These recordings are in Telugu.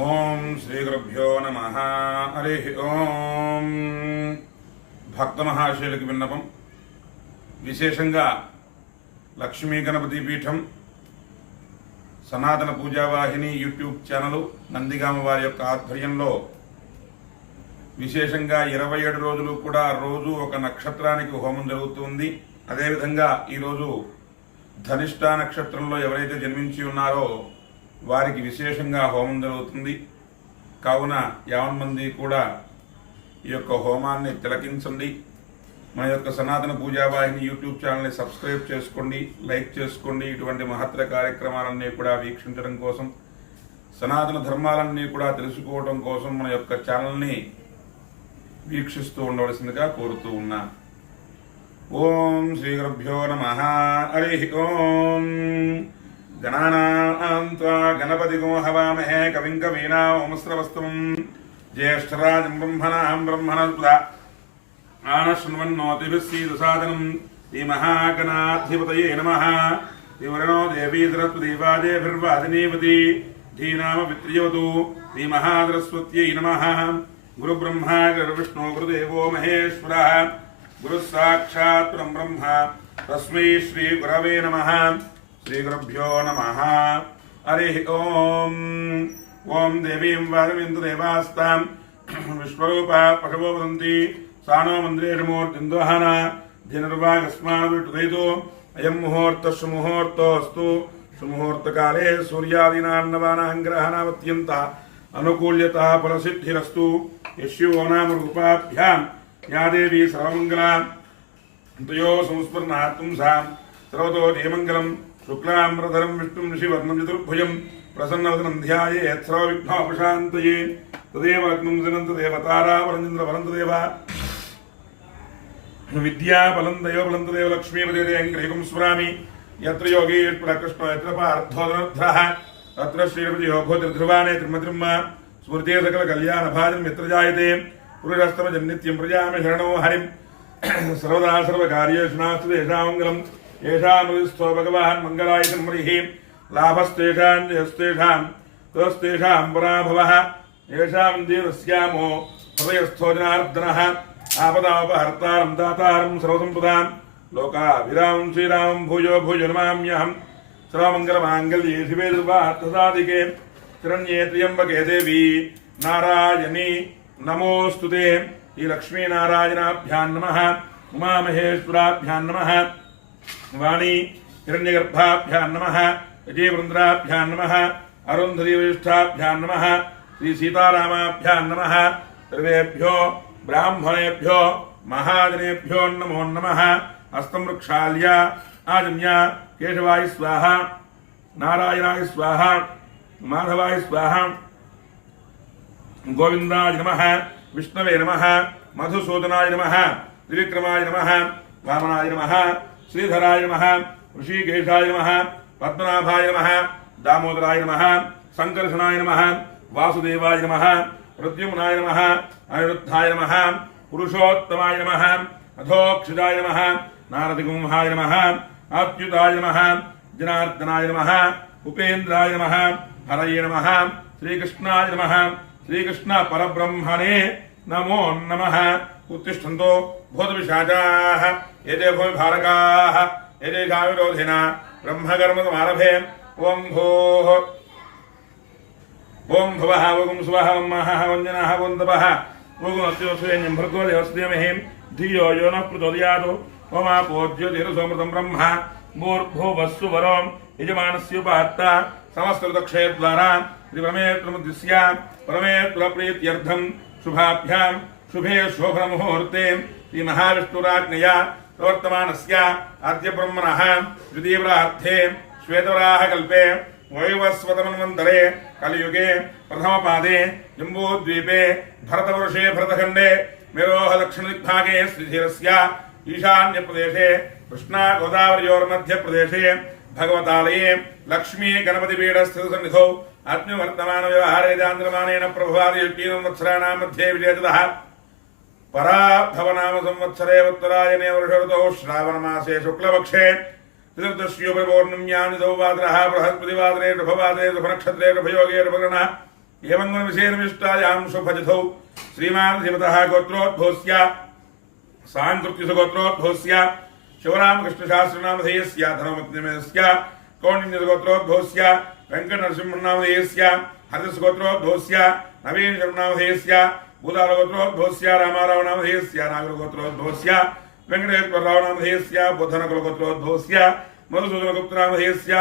ఓం శ్రీ గురుభ్యో నమః. హరి ఓం. భక్త మహాశయులకు విన్నపం. విశేషంగా లక్ష్మీ గణపతి పీఠం సనాతన పూజావాహిని యూట్యూబ్ ఛానల్ నందిగామ వారి యొక్క ఆధ్వర్యంలో విశేషంగా 27 రోజులు కూడా రోజు ఒక నక్షత్రానికి హోమం జరుగుతుంది. అదేవిధంగా ఈరోజు ధనిష్ఠా నక్షత్రంలో ఎవరైతే జన్మించి ఉన్నారో వారికి విశేషంగా హోమం జరుగుతుంది. కావున 50 మంది కూడా ఈ యొక్క హోమాన్ని తిలకించండి. మన యొక్క సనాతన పూజావాహిని యూట్యూబ్ ఛానల్ని సబ్స్క్రైబ్ చేసుకోండి, లైక్ చేసుకోండి. ఇటువంటి మహత్తర కార్యక్రమాలన్నీ కూడా వీక్షించడం కోసం, సనాతన ధర్మాలన్నీ కూడా తెలుసుకోవడం కోసం మన యొక్క ఛానల్ని వీక్షిస్తూ ఉండవలసిందిగా కోరుతూ ఉన్నా. ఓం శ్రీ గురుభ్యో నమః. హరి ఓం. గణానాం త్వా గణపతిగో హవామహే కవిం కవీనాముస్రవస్తం జ్యేష్ఠరాజం బ్రహ్మణాం బ్రహ్మణస్పద ఆనశృణ్వన్నోతిభిः సీదసాదనం. శ్రీమహాగణాధిపతయే నమః. శ్రీవరుణో దేవీ సరస్వతీ వాజేభిర్వాదినీవతి ధీనామ పితృయవతు. శ్రీమహాసరస్వత్యై నమః. గురుబ్రహ్మా గురువిష్ణు గురుదేవో మహేశ్వరः. గురుః సాక్షాత్ పరబ్రహ్మ తస్మై శ్రీ గురవే నమః. శ్రీ గురుభ్యో నమః. హరి ఓం. ఓం దేవీం వాదమిందు దేవాస్తాం విశ్వరూపా పశవో వదంతి సానో మందిరేషు మూర్తిందోహన ధనుర్వాగస్మానువిటుదైతో అయం ముహూర్త సుముహూర్తోస్తు. సుముహూర్తకాలే సూర్యాదీనాన్నవానాం గ్రహణావత్యంత అనుకూల్యత ఫలసిద్ధిరస్తు. యస్యో నామ రూపాభ్యాం యా దేవీ సర్వమంగళా తయో సంస్మరణాత్ం సాం సర్వతో జయమంగళం. శుక్లాంబరధరం విష్ణుం శివర్ణం చతుర్భుజం ప్రసన్నవదనం ధ్యాయేత్ సర్వవిఘ్నోపశాంతయే. తదేవ అగ్నం జనం తదేవ తారావరంచంద్ర బలం తదేవ విద్యాబలం దయోబలం తదేవ లక్ష్మీపదేయం గ్రహం స్మరామి. యత్ర యోగేశ్వర కృష్ణ యత్ర పార్థోధనుర్ధరః తత్ర శ్రీరపతి యోగోతిర్ధ్రువానే త్రిమత్రిమ్మ స్మృతే సకల కళ్యాణ భాజనం యత్ర జాయతే పురుషస్తమజం నిత్యం ప్రజామి శరణో హరిం. సర్వదా సర్వకార్యేషు నాస్తు తేషాం మంగళం. ఏషామృతిస్థో భగవాన్ మంగళాయ తన్మరిః. లాభస్తేషాం జయస్తేషాం తస్తేషాం పరాభవః. ఏషాం దేవస్యామో హృదయస్థో జనార్దనః. ఆపదాపహర్తారం దాతారం సర్వసంపదాం లోకాభిరామం శ్రీరామం భూయో భూయో నమామ్యహం. సర్వమంగళమాంగళ్యే శివే దుర్వార్థసాధికే శరణ్యే త్ర్యంబకే దేవీ నారాయణీ నమోస్తుతే. ఈ లక్ష్మీనారాయణాభ్యాం నమః. ఉమామహేశ్వరాభ్యాం నమః. వాణీ హిరణ్యగర్భాభ్యాం నమః. విజయవృంద్రాభ్యాం నమః. అరుంధతీవరిష్టాభ్యాం నమః. శ్రీ సీతారామాభ్యాం నమః. సర్వేభ్యో బ్రాహ్మణేభ్యో మహాజనేభ్యో నమో నమః. హస్తం వృక్షాల్య ఆజమ్య. కేశవాయ స్వాహ, నారాయణాయ స్వాహ, మాధవాయ స్వాహ, గోవిందాయ నమః. విష్ణవే నమః. మధుసూదనాయ నమః. త్రివిక్రమాయ నమః. వామనాయ నమః. శ్రీధరాయ నమః. ఋషికేశాయ నమః. పద్మనాభాయ నమః. దామోదరాయ నమః. సంకర్షణాయ నమః. వాసుదేవాయ నమః. ప్రద్యుమ్నాయ నమః. అనిరుద్ధాయ నమః. పురుషోత్తమాయ నమః. అధోక్షితాయ నమః. నారదిగుంహాయ నమః. అచ్యుతాయ నమః. జనార్దనాయ నమః. ఉపేంద్రాయ నమః. హరయే నమః. శ్రీకృష్ణాయ నమః. శ్రీకృష్ణ పరబ్రహ్మణే నమో నమః. ఉత్తిష్టంతో భూతపిశాచాః ఏతే భూమిభారకాః ఏతేషాం విరోధినా బ్రహ్మకర్మసమారభే. ఓం భూః ఓం భువః ఓం స్వః ఓం మహః ఓం జనః ఓం తపః ఓం అత్యోస్వేన్యం భర్గో దేవस्य धीमहि ధియో యో నః ప్రచోదయాత్. ఓం ఆపో జ్యోతిరసోమృతం బ్రహ్మ భూర్భువస్సు వరోం యజమానస్యోపహర్త సమస్తృతక్షయద్వారా త్రిపరమేత్రముద్దిశ్య పరమేత్రప్రీత్యర్థం శుభాభ్యాం శుభే శోభనముహూర్తే శ్రీ మహావిష్ణురాజ్ఞయా ప్రవర్తమానస్య అద్య బ్రహ్మణః ద్వితీయప్రార్థే శ్వేతవరాహకల్పే వైవస్వతమన్వంతరే కలియుగే ప్రథమపాదే జంబూద్వీపే భరతవర్షే భరతఖండే మేరోహ దక్షిణదిగ్భాగే శ్రీధీరస్య ఈశాన్యప్రదేశే కృష్ణా గోదావరియోర్మధ్యప్రదేశే భగవతాలయే లక్ష్మీ గణపతిపీఠస్థితసన్నిధౌ ఆత్మవర్తమాన వ్యవహారేదాంధ్రమానేన ప్రభువాదివత్సరాణాం మధ్యే విజేతః. పరాభవనామ సంవత్సరే ఉత్తరాయణే వర్ష ఋతౌ శ్రావణమాసే శుక్లపక్షే चतुर्दश्योपरिपूर्णं ज्ञानिदौ वादरः बृहस्पतिवादने शुभवादने शुभनक्षत्रे शुभयोगे शुभगणः एवं विषयनिष्ठायां शुभजथौ श्रीमान् श्रीमतः गोत्रोद्भवस्य सांकृत्युसगोत्रोद्भवस्य शिवरामकृष्णशास्त्रीनामधेयस्य धर्मपत्नीमेस्य कौण्डिन्यसगोत्रोद्भवस्य वेङ्कटनरसिंहनामधेयस्य हरिदसगोत्रोद्भवस्य नवीनशर्मनामधेयस्य भूदालगोत्रोद्भवस्य रामारावनामधेयस्य नागरगोत्रोद्भवस्य वेङ्कटेश्वररावनामधेयस्य बुद्धनकुलगोत्रोद्भवस्य मधुसूदनगुप्तनामधेयस्य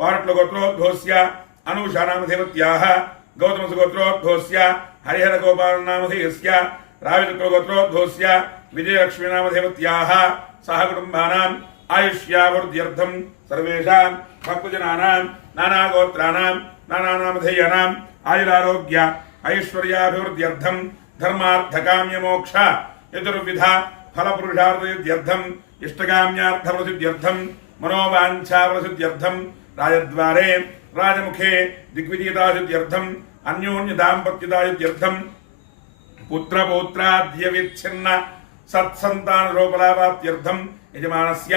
पारट्लगोत्रोद्भवस्य अनुषानामधेयवत्याः गौतमसगोत्रोद्भवस्य हरिहरगोपालनामधेयस्य राविचक्रगोत्रोद्भवस्य विजयलक्ष्मीनामधेयवत्याः सह कुटुम्बानाम् आयुष्यावृद्ध्यर्थं सर्वेषां भक्तजनानां नानागोत्राणां नानानामधेयानाम् आयुरारोग्य ऐश्वर्याभिवृद्ध्यर्थं धर्मार्थकाम्यमोक्ष चतुर्विधा फलपुरुषार्थसिद्ध्यर्थं इष्टकाम्यार्थप्रसिद्ध्यर्थं मनोवाञ्छाप्रसिद्ध्यर्थं राजद्वारे राजमुखे दिग्विजयतासिद्ध्यर्थं अन्योन्यदाम्पत्यतासिद्ध्यर्थं पुत्रपौत्राद्यविच्छिन्न सत्सन्तानरोपलाभाप्त्यर्थं यजमानस्य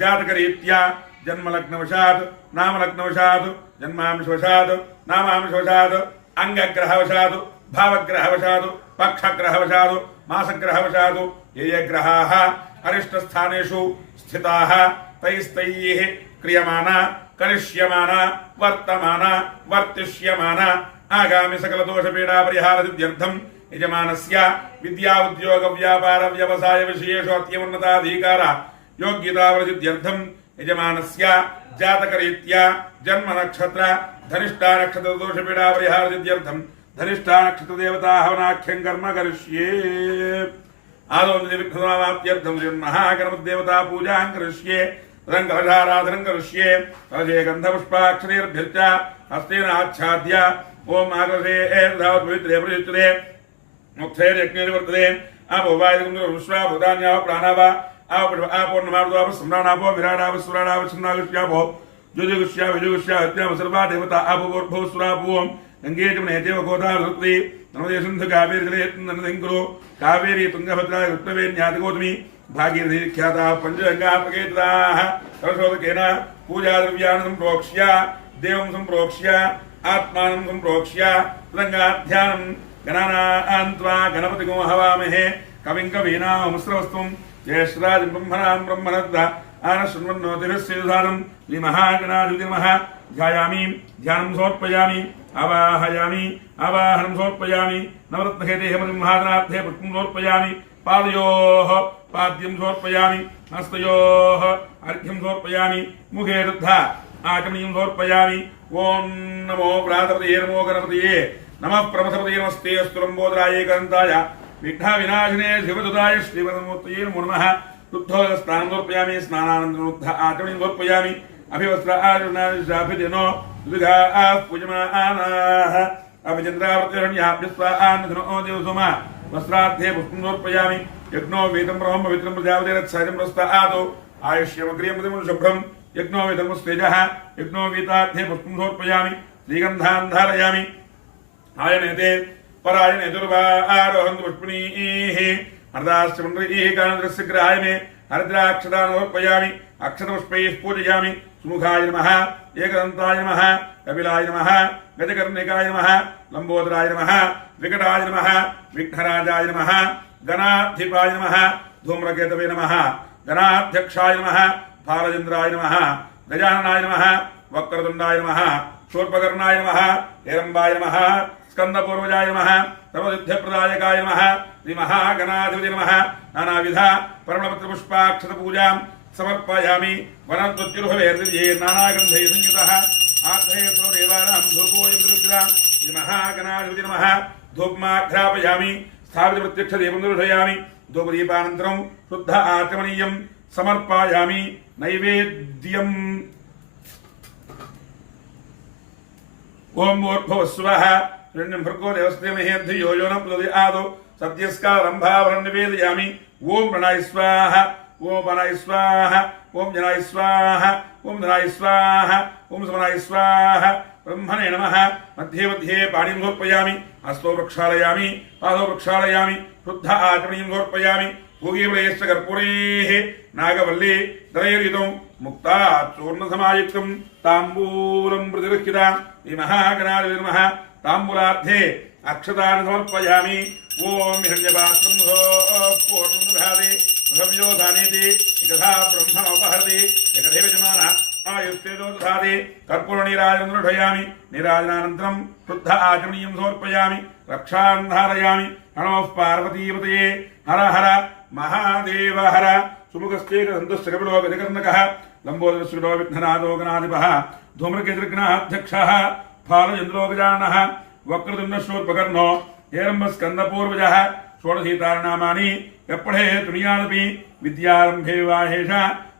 जातकरीत्या जन्मलग्नवशात् नामलग्नवशात् जन्मांशवशात् नामांशवशात् अंगग्रहवशात् भावग्रहवशात् पक्षग्रहवशात् मासग्रहवशात् ये ग्रहाः अरिष्टस्थानेषु स्थिताः तैस्तैः क्रियमाना करिष्यमाना वर्तमाना वर्तिष्यमाना आगामि सकलदोषपीडापरिहारसिद्ध्यर्थं यजमानस्य विद्या उद्योग व्यापार व्यवसाय विषयेषु अत्यवन्नताधिकार योग्यतावृद्ध्यर्थं यजमानस्य जातकरीत्या जन्म नक्षत्र धनिष्ठा नक्षत्र दोषपीडापरिहारसिद्ध्यर्थं धनिष्ठा नक्षत्र देवता हवनाख्यं कर्म करिष्ये आदौ विघ्नवाप्त्यर्थं महागणपतिदेवता पूजां करिष्ये रंगकलशाराधनं करिष्ये कलशे गन्धपुष्पाक्षरैर्भ्यश्च हस्तेन आच्छाद्य ओम आकर्षे पवित्रे प्रयुक्ते मुक्तैर्यज्ञैर्वर्तते आपो वायुगुं विश्वाभूतान्याः प्राणावा आपो नमार्दवाप सम्राणापो विराडाप सुराडाप छन्नागुष्यापो जुजुगुष्या विजुगुष्या हत्याम सर्वा देवता आपोर्भव सुरापूवं गंगे जमुनेत्यव गोदावृत्ति नर्मदे सिन्धु कावेरी जले नर्मदेङ्कुरो कावेरी तुङ्गभद्रा ऋत्वेन्यादिगोतमी भागीरथी ख्याता पञ्चगङ्गापकेतराः सरस्वतेन पूजाद्रव्याणि सम्प्रोक्ष्य देवं सम्प्रोक्ष्य आत्मानं सम्प्रोक्ष्य रङ्गाध्यानं गणानान्त्वा गणपतिगो हवामहे कविं कवीनामुस्रवस्तुं ज्येष्ठराजं ब्रह्मणां ब्रह्मणद्ध आनशृण्वन्नोतिभिस्सेदुधानं श्रीमहागणाधिपतिर्नमः ध्यायामि ध्यानं समर्पयामि आवाहयामि आवाहनं समर्पयामि नवरत्नहेते हेमसिंहासनार्थे पुष्पं समर्पयामि पादयोः पाद्यं समर्पयामि हस्तयोः अर्घ्यं समर्पयामि मुखे दग्धा आचमनीयं समर्पयामि ओम नमो व्रातपतये नमो गणपतये नमः प्रमथपतये नमस्ते अस्तु लंबोदराय कान्ताय विघ्नविनाशिने शिवदुताय श्रीवरमूर्तये नमो नमः शुद्धोदस्नानं समर्पयामि स्नानानन्तरं आचमनीयं समर्पयामि अभिवस्त्र आचमनाभिजनो द्विघाः पूजमानाः अभिचन्द्रावर्तिरण्याभ्यस्वान्नधनो देवसोमा वस्त्रार्थे पुष्पं समर्पयामि यज्ञो वेदं ब्रह्म पवित्रं प्रजापतिरत्सहजं प्रस्तादो आयुष्यमग्रियं शुभ्रं यज्ञो वेदमुस्तेजः यज्ञो वीतार्थे पुष्पं समर्पयामि श्रीगन्धान् धारयामि आयनेते परायणे दुर्वारोहन्तु पुष्पिणीः हरदाश्चमण्डलीः कानद्रस्य ग्रहाय मे हरिद्राक्षतान् समर्पयामि अक्षतपुष्पैः पूजयामि सुमुखाय नमः एकदन्ताय नमः कपिलाय नमः गजकर्णिकाय नमः लंबोदराय नमः विकटाय नमः विघ्नराजाय नमः गणाधिपाय नमः धूम्रकेतवे नमः गणाध्यक्षाय नमः भालचन्द्राय नमः गजाननाय नमः वक्रतुण्डाय नमः शूर्पकर्णाय नमः हेरम्बाय नमः स्कन्दपूर्वजाय नमः सर्वसिद्धिप्रदायकाय नमः श्रीमहागणाधिपते नमः नानाविध परमपत्रपुष्पाक्षतपूजां समर्पयामि वनत्वत्युर्भवेर्दिव्ये नानागन्धैः संयुतः आग्रहेश्वरो देवानां धूपोऽयं दुरुक्तिरा श्रीमहागणाधिपते नमः धूपमाघ्रापयामि स्थापितप्रत्यक्षदेवं दर्शयामि धूपदीपानन्तरं शुद्ध आचमनीयं समर्पयामि नैवेद्यम् ओम भूर्भुवस्वः शून्यं भर्गो देवस्ते महेद्धियो यो न प्रचोदयात् आदौ सद्यस्कारम्भावरणं निवेदयामि ओम प्रणय स्वाहा ओम प्रणय स्वाहा ओम जनाय स्वाहा ओम धनाय स्वाहा ओम समनाय स्वाहा ब्रह्मणे नमः मध्ये मध्ये पाणिं समर्पयामि हस्तो प्रक्षालयामि पादौ प्रक्षालयामि शुद्ध आचमनीं समर्पयामि भोगीवलयश्च कर्पूरेः नागवल्ली दलैर्युतं मुक्ता चूर्णसमायुक्तं ताम्बूलं प्रतिगृह्यतां श्रीमहागणाधिपते नमः ताम्बूलार्थे अक्षतानि समर्पयामि। ओम हिरण्यपात्रं पूर्णं दधाति संयोधानीति एकधा ब्रह्मणोपहरति एकधैव यजमानः आयुस्तेजो दधाति। कर्पूरनीराजनं दर्शयामि। नीराजनानन्तरं शुद्ध आचमनीयं समर्पयामि। रक्षां धारयामि। नमः पार्वतीपतये। हर हर महादेव हर। सुमुखश्चेकसन्तुष्टकपिलो गजकर्णकः लम्बोदरश्रुतो विघ्ननाथो गणाधिपः धूम्रकेतुर्गणाध्यक्षः फालचन्द्रो गजाननः वक्रतुण्डशूर्पकर्णो हेरम्बस्कन्दपूर्वजः षोडशीतारनामानि यप्पठे तुनियादपि विद्यारम्भे वाहेष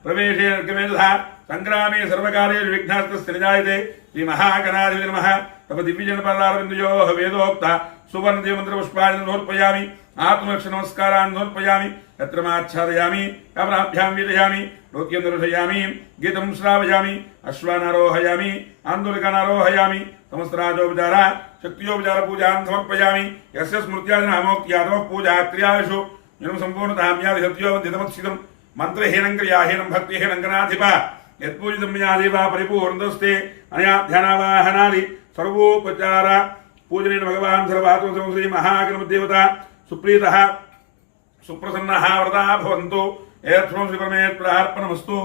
प्रवेशे अर्घ्यमेधः सङ्ग्रामे सर्वकालेषु विघ्नास्तस्य न जायते। श्रीमहागणाधिपते नमः। तव दिव्यजनपदारविन्दयोः वेदोक्त सुवर्णदेवमन्त्रपुष्पाणि समर्पयामि। आत्मरक्षनमस्कारान् समर्पयामि। यत्र माच्छादयामि कमलाभ्यां वीरयामि। लोक्यं दर्शयामि। गीतं श्रावयामि। अश्वानारोहयामि। आन्दोलिकानारोहयामि। समस्तराजोपचार शक्तियोपचार पूजां समर्पयामि। यस्य स्मृत्यादिनामोक्त्यादवः पूजा क्रियासु इदं सम्पूर्णतां यादि सत्योवन्धितमत्सितं मन्त्रहीनं क्रियाहीनं भक्तिहीनं गणाधिप यत्पूजितं मया देवा परिपूर्णस्ते अनया ध्यानावाहनादि सर्वोपचार पूजनेन भगवान् सर्वात्मकं श्री महागणपतिदेवता सुप्रीतः सुप्रसन्नः वरदाः भवन्तु। एतत्सर्वं श्रीपरमेश्वरार्पणमस्तु।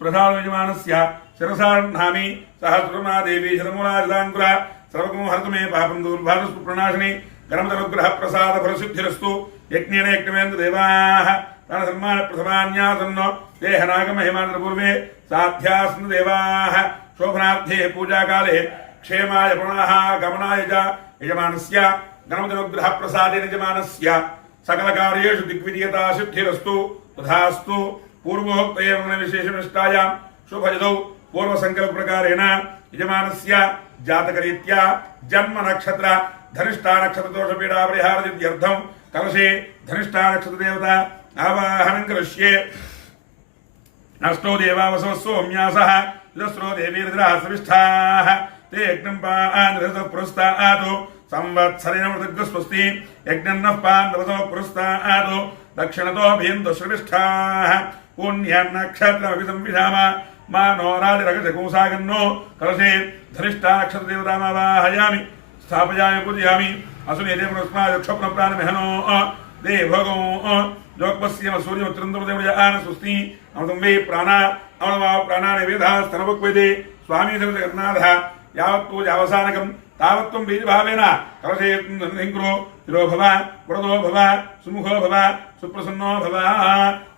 प्रसादयजमानस्य शिरसार्धामि सहस्रनादेवी शतमूलाजलाङ्कुरा सर्वगुं हर्तु मे पापं दुर्भारस्प्रणाशिनी गणपतनुग्रह प्रसाद फलसिद्धिरस्तु। यज्ञेन यज्ञमेन्द्र देवाः तान् सन्मानप्रथमान्यासन्नो देहनागमहिमानपूर्वे साध्यास्न देवाः शोभनार्थे पूजाकाले क्षेमाय पुनः गमनाय च यजमानस्य गणपतनुग्रह प्रसादेन यजमानस्य सकलकार्येषु दिग्विजयता सिद्धिरस्तु तथास्तु। पूर्वोक्त एवं विशेषनिष्ठायां शुभजदौ पूर्वसङ्कल्पप्रकारेण यजमानस्य जातकरीत्या जन्म नक्षत्र धनिष्ठा नक्षत्र दोषपीडा परिहारसिद्ध्यर्थं कलशे धनिष्ठा नक्षत्र देवता आवाहनं करिष्ये। अष्टो देवा वसवः सोम्यासः चतुस्रो देवीर्द्राः सविष्ठाः ते यज्ञं पान्द्रसः पुरस्तादो संवत्सरेणमृतग्स्वस्ति यज्ञं नः पान्द्रसः पुरस्तादो दक्षिणतो भिन्दो श्रविष्ठाः पुण्यनक्षत्रमपि संविधाम मानो राजरगजकुंसागन्नो कलशे धनिष्ठा नक्षत्रदेवतामावाहयामि स्थापयामि पूजयामि। असुनेदेवस्मादक्षप्राणमेहनो देवभगो जोक्पस्यम सूर्यमुत्रन्दमदेवयान स्वस्ति अमृतं वै प्राणा अमृतमाव प्राणानि वेदाः स्तनभुक्वेदे स्वामी सर्वजगन्नाथः यावत् पूजावसानकं तावत्त्वं बीजभावेन कलशे निङ्कुरो तिरो भव वरदो भव सुमुखो भव सुप्रसन्नो भव।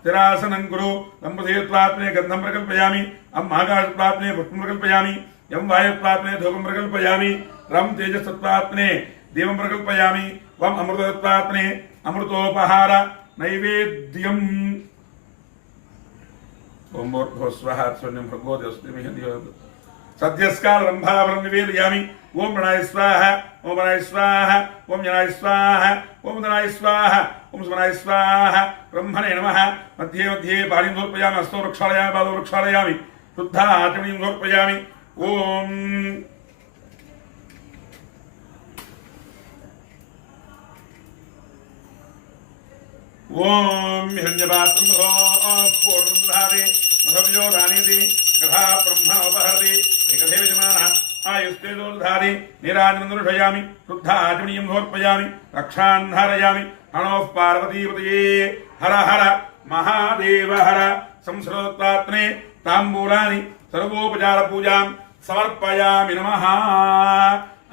तिरासनं कुरु लम्बसेत्वात्मने गन्धं प्रकल्पयामि। अम् आकाशत्वात्मने पुष्पं प्रकल्पयामि। यं वायुत्वात्मने धूपं प्रकल्पयामि। रं तेजस्तत्वात्मने दीपं प्रकल्पयामि। वम् अमृतत्वात्मने अमृतोपहार नैवेद्यम्। ओं भूर्भुवः स्वः स्वन्यं भगवती सद्यस्कालरम्भावरं निवेदयामि। ओं प्रणय स्वाहा ओं प्रणय स्वाहा ओं जनाय स्वाहा ओं धनाय स्वाहा ओं स्मराय स्वाहा। ब्रह्मणे नमः। मध्ये मध्ये पाणिं समर्पयामि। हस्तो वृक्षालयामि पादौ वृक्षालयामि। शुद्धा आचमनीं समर्पयामि। ओम ओम हिरण्यपात्रं पूर्णं दधाति मधुव्योधानीति कथा ब्रह्मणोपहरति एकधैव यजमानः आयुस्तेजो दधाति। नीराजनं दर्शयामि। शुद्ध आचमनीयं समर्पयामि। रक्षां धारयामि। नमः पार्वतीपतये। हर हर महादेव हर। संस्कृतत्वात्मने ताम्बूलानि सर्वोपचार पूजां समर्पयामि नमः।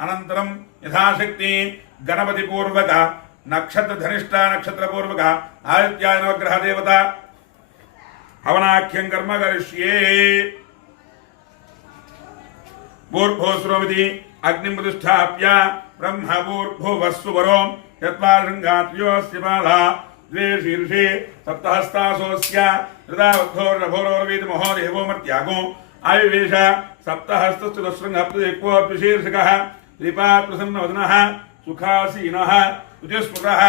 अनन्तरं यथाशक्ति गणपतिपूर्वक नक्षत्र धनिष्ठा नक्षत्र पूर्वक आदित्याय नवग्रह देवता हवनाख्यं कर्म करिष्ये। भूर्भुवस्सुरोमिति अग्निं प्रतिष्ठाप्य ब्रह्म भूर्भुवस्सुवरो यत्वार्हङ्गात्योऽस्य बाला द्वे शीर्षे सप्तहस्तासोऽस्य हृदावद्धोर्नभोरोर्वीतमहो देवो मर्त्यागो आयुवेश सप्तहस्तश्चतुःशृङ्गहप्तदेक्वोऽप्यशीर्षकः त्रिपात्प्रसन्नवदनः सुखासीनः उजस्फुटः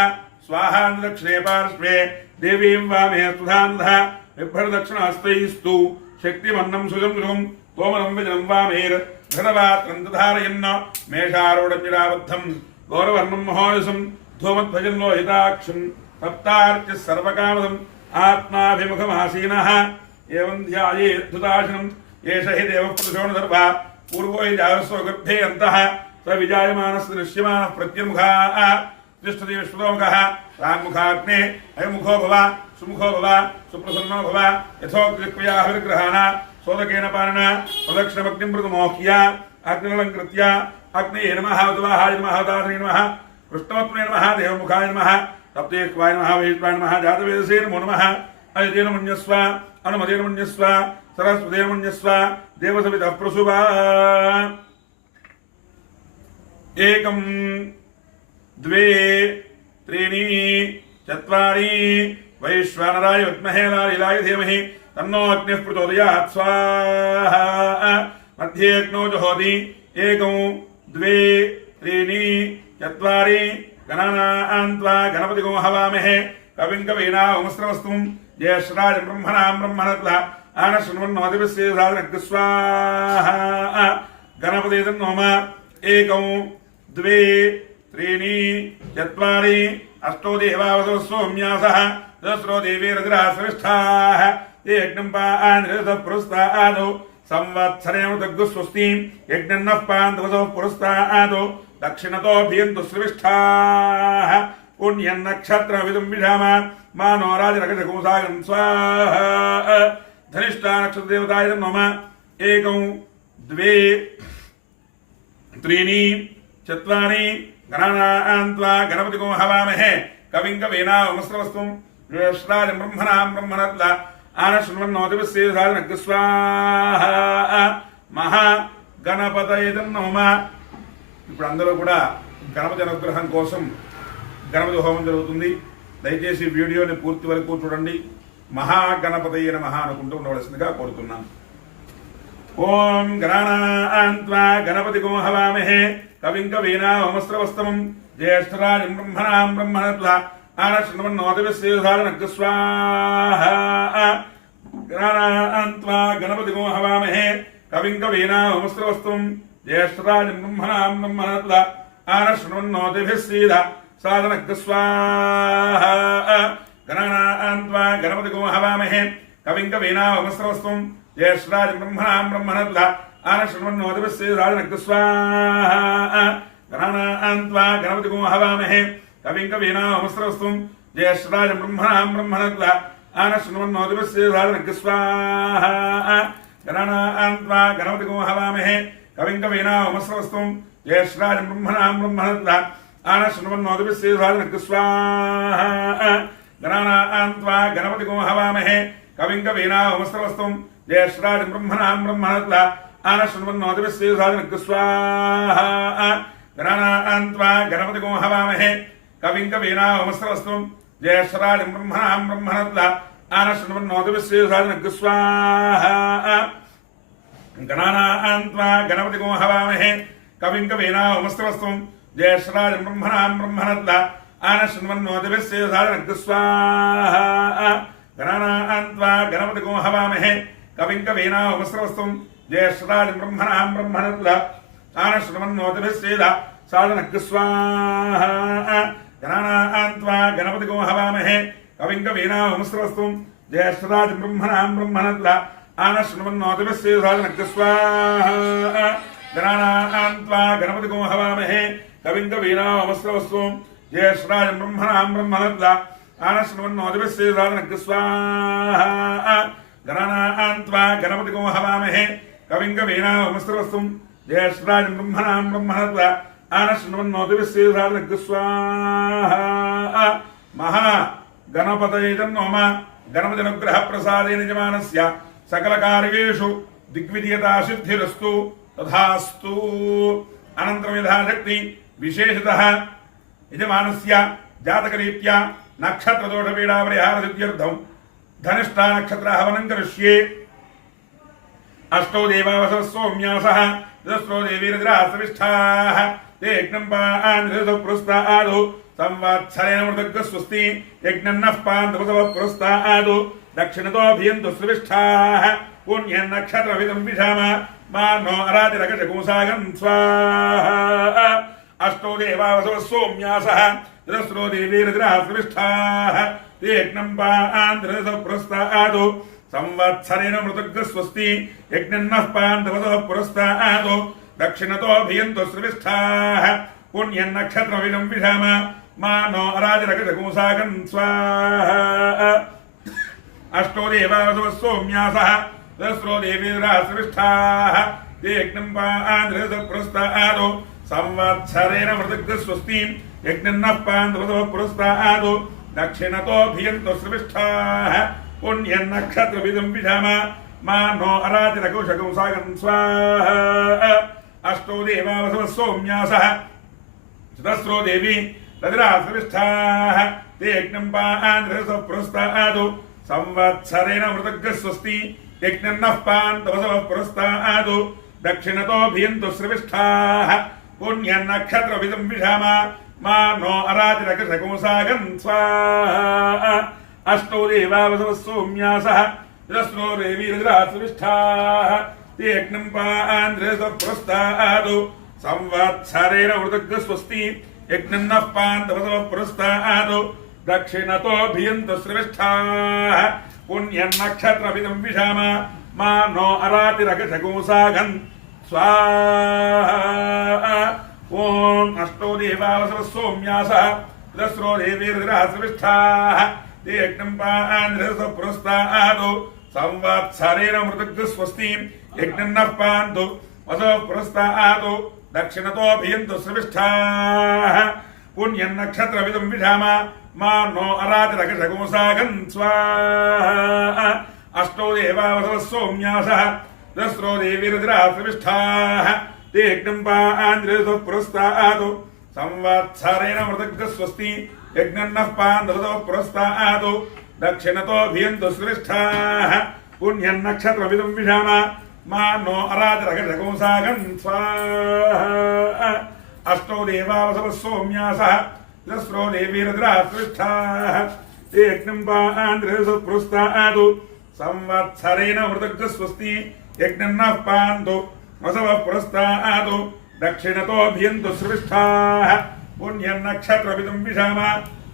स्वाहान्दक्षिणे पार्श्वे देवीं वामे स्तुधान्धः बिभ्रदक्षिणहस्तैस्तु शक्तिमन्नं सुजं कोमलं विजनं वामेर्घृतपात्रं दधारयन् मेषारूढचिराबद्धं गौरवर्णं महोयसं धूमध्वजन्लोहिताक्षं सप्तार्च्य सर्वकामदम् आत्माभिमुखमासीनः एवं ध्यायेद्धुताशनम् एष हि देवः पुरुषो सर्वा पूर्वो हि जागस्व गर्भे अन्तः स विजायमानस्य दृश्यमानः प्रत्यमुखः तिष्ठति विश्वतोमुखः प्राङ्मुखाग्ने अयमुखो भव सुमुखो भव सुप्रसन्नो भव यथोक्तक्रियाः विग्रहाण सोदकेन पाणिना प्रदक्षिणभक्तिं प्रतमोह्य अग्निलङ्कृत्य अग्नये नमः उद्वाहाय नमः उदाहरणे नमः कृष्णवत्मने नमः देवमुखाय नमः सप्तेक्वाय नमः वैश्वाय नमः जातवेदसे नमो नमः अयतेन मन्यस्व अनुमतेन मन्यस्व सरस्वतेन मन्यस्व देवसवितः प्रसुवा एकं द्वे त्रीणि चत्वारि वैश्वानराय विद्महे लालिलाय धीमहि तन्नो अग्निः प्रचोदयात् स्वाहा मध्ये अग्नौ जुहोति एकं द्वे त्रीणि चत्वारि गणानां त्वा गणपतिगो हवामहे कविं कवीनामुस्रवस्तुं ज्येष्ठराज ब्रह्मणां ब्रह्मणत्वा आनशृण्वन्नोदिभिस्सेधानग् स्वाहा गणपति तन्नोम एकं द्वे त्रीणि चत्वारि अष्टो देवावसो सोम्यासः दशरो देवीरद्राः श्रेष्ठाः ते यज्ञं पान्द्रसः पुरस्तादो संवत्सरेणुदग्गु स्वस्तिं यज्ञन्नः पान्द्रसः पुरस्तादो दक्षिणतो भियन्तु श्रेष्ठाः पुण्यन्नक्षत्रविदुं विधाम मानो राजरकशकुंसागं स्वाहा धनिष्ठा नक्षत्रदेवताय नमः एकं द्वे त्रीणि चत्वारि गणानां त्वा गणपतिगो हवामहे कविं कवीनामुस्रवस्तुं ज्येष्ठराजं ब्रह्मणां ब्रह्मणत्वा आनशृण्वन्नोदिभिस्सेधानग् स्वाहा మహా గణపతయే నమః. ఇప్పుడు అందరూ కూడా గణపతి అనుగ్రహం కోసం గణపతి హోమం జరుగుతుంది. దయచేసి వీడియోని పూర్తి వరకు చూడండి. మహాగణపతయే నమః అనుకుంటూ ఉండవలసిందిగా కోరుతున్నాను. ఓం గణానాం త్వా గణపతిగో హవామహే కవిం కవీనాముస్రవస్తమం జ్యేష్ఠరాజం బ్రహ్మణాం బ్రహ్మణత్వా ఆనశృण्वन्नोदिभिस्सेधानग् स्वाहा गणानां त्वा गणपतिगो हवामहे कविं कवीनामुस्रवस्तुं ज्येष्ठराजं ब्रह्मणां ब्रह्मणत्वा आनशृण्वन्नोदिभिस्सेधानग् स्वाहा गणानां त्वा गणपतिगो हवामहे कविं कवीनामुस्रवस्तुं ज्येष्ठराजं ब्रह्मणां ब्रह्मणत्वा आनशृण्वन्नोदिभिस्सेधानग् स्वाहा गणानां त्वा गणपतिगो हवामहे कविं कवीनामुस्रवस्तुं ज्येष्ठराजं ब्रह्मणां ब्रह्मणत्वा आनशृण्वन्नोदिभिस्सेधानग् स्वाहा गणानां त्वा गणपतिगो हवामहे कविं कवीनामुस्रवस्तुं ज्येष्ठराजं ब्रह्मणां ब्रह्मणत्वा आनशृण्वन्नोदिभिस्सेधानग् स्वाहा गणानां त्वा गणपतिगो हवामहे कविं कवीनामुस्रवस्तुं ज्येष्ठराजं ब्रह्मणां ब्रह्मणत्वा आनशृण्वन्नोदिभिस्सेधानग् स्वाहा गणानां त्वा गणपतिगो हवामहे कविं कवीनामुस्रवस्तुं ज्येष्ठराजं ब्रह्मणां ब्रह्मणत्वा आनशृण्वन्नोदिभिस्सेधानग् स्वाहा गणानां त्वा गणपतिगो हवामहे कविं कवीनामुस्रवस्तुं ज्येष्ठराजं ब्रह्मणां ब्रह्मणत्वा आनशृण्वन्नोदिभिस्सेधानग् स्वाहा गणानां त्वा गणपतिगो हवामहे कविं कवीनामुस्रवस्तुं ज्येष्ठराजं ब्रह्मणां ब्रह्मणत्वा आनशृण्वन्नोदिभिस्सेधानग् स्वाहा गणानां त्वा गणपतिगो हवामहे कविं कवीनामुस्रवस्तुं ज्येष्ठराजं ब्रह्मणां ब्रह्मणत्वा आनशृण्वन्नोदिभिस्सेधानग् स्वाहा गणानां त्वा गणपतिगो हवामहे कविं कवीनामुस्रवस्तुं ज्येष्ठराजं ब्रह्मणां ब्रह्मणत्वा आनशृण्वन्नोदिभिस्सेधानग् स्वाहा गणानां त्वा गणपतिगो हवामहे कविं कवीनामुस्रवस्तुं ज्येष्ठराजं ब्रह्मणां ब्रह्मणत्वा आनशृण्वन्नोदिभिस्सेधानग् स्वाहा महा गणपतये नमः. गणपतिनुग्रह प्रसादेन यजमानस्य सकलकार्येषु दिग्विजयता सिद्धिरस्तु तथास्तु. अनन्तरं यथाशक्ति विशेषतः यजमानस्य जातकरीत्या नक्षत्रदोषपीडापरिहारसिद्ध्यर्थं धनिष्ठा नक्षत्रहवनं करिष्ये. अष्टौ देवावसवः सौम्यासः दशरो देवीरद्राः श्रेष्ठाः ते यज्ञं पान्द्रसः पुरस्तादो संवत्सरेण मृतग् स्वस्ति यज्ञन्नः पान्द्रसः पुरस्तादो दक्षिणतो भियन्तु श्रेष्ठाः पुण्यन्नक्षत्रविदं विधाम मानो अराजरकशकुंसागं स्वाहा. अष्टो देवावसवः सौम्यासः दशरो देवीरद्राः श्रेष्ठाः ते यज्ञं पान्द्रसः पुरस्तादो संवत्सरेण मृतग् स्वस्ति यज्ञन्नः पान्द्रसः पुरस्तादो दक्षिणतो भियन्तु श्रविष्ठाः पुण्यन्नक्षत्रमिदं विषाम मा नो अराजिरकशकुंसागन् स्वाहा अष्टो देवावसवः सोम्यासः दस्रो देवीन्द्राः श्रविष्ठाः ते यज्ञम्पान्द्रसप्रस्तादो संवत्सरेण मृतग्स्वस्ति यज्ञन्नः पान्द्रसवः पुरस्तादो दक्षिणतो भियन्तु श्रविष्ठाः पुण्यन्नक्षत्रमिदं विषाम मा नो अराजिरकशकुंसागन् स्वाहा अष्टो देवावसवः सोम्यासः दस्रो देवी तदिराश्रविष्ठाः ते यज्ञम्पान्द्रसप्रस्तादो संवत्सरेण मृतग्स्वस्ति यज्ञन्नः पान्द्रसवः पुरस्तादो दक्षिणतो भियन्तु श्रविष्ठाः पुण्यन्नक्षत्रमिदं विषाम मा नो अराजिरकशकुंसागन् स्वाहा अष्टो देवावसवः सोम्यासः दस्रो देवीरुद्राश्रविष्ठाः ते यज्ञम्पान्द्रसप्रस्तादो संवत्सरेण मृतग्स्वस्ति यज्ञन्नः पान्द्रसवः पुरस्तादो दक्षिणतो भियन्तु श्रविष्ठाः पुण्यन्नक्षत्रमिदं विषाम मा नो अरातिरकशकुंसागन् स्वाहा ॐ अष्टो देवावसवः सोम्यासः दस्रो देवीरुद्राः श्रविष्ठाः ते यज्ञम्पान्द्रसवः पुरस्तादो संवत्सरेण मृतग्स्वस्ति यज्ञन्नः पान्तु वसवः पुरस्तादो दक्षिणतो भियन्तु श्रविष्ठाः पुण्यन्नक्षत्रमिदं विषाम मा नो अरातिरकशकुंसागन् स्वाहा अष्टो देवावसवः सोम्यासः दस्रो देवीरुद्राः श्रविष्ठाः ते यज्ञम्पान्द्रसवः पुरस्तादो संवत्सरेण मृतग्स्वस्ति यज्ञन्नः पान्द्रसवः पुरस्तादो दक्षिणतो भियन्तु श्रविष्ठाः पुण्यन्नक्षत्रमिदं विषाम मा नो अरातिरकशकुंसागन् स्वाहा अष्टो देवावसवः सोम्यासः दस्रो देवीरुद्राः श्रविष्ठाः ते यज्ञम्पान्द्रसवः पुरस्तादो संवत्सरेण मृतग्स्वस्ति यज्ञन्नः पान्तु वसवः पुरस्तादो दक्षिणतो भियन्तु श्रविष्ठाः पुण्यन्नक्षत्रमिदं विषाम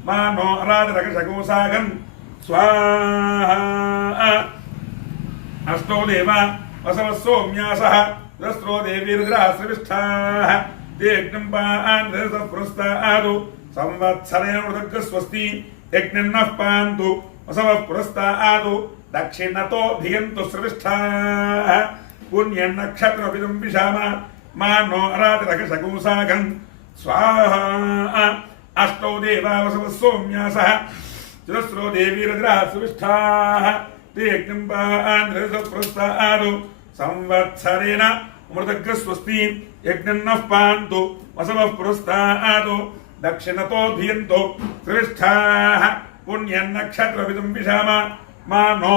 मा नो अरातिरकशकुंसागन् स्वाहा अष्टो देवावसवः सोम्यासः दस्रो देवीरुद्राः श्रविष्ठाः ते यज्ञम्पान्द्रसवः पुरस्तादो संवत्सरेण मृतग्स्वस्ति यज्ञन्नः पान्तु वसवः पुरस्तादो दक्षिणतो भियन्तु श्रविष्ठाः पुण्यन्नक्षत्रमिदं विषाम मा नो अरातिरकशकुंसागन् स्वाहा अष्टो देवावसवः सोम्यासः दस्रो देवीरुद्राः श्रविष्ठाः ते यज्ञम्पान्द्रसवः पुरस्तादो संवत्सरेण मृतग्स्वस्ति यज्ञन्नः पान्तु वसवः पुरस्तादो दक्षिणतो भियन्तु श्रविष्ठाः पुण्यन्नक्षत्रमिदं विषाम मा नो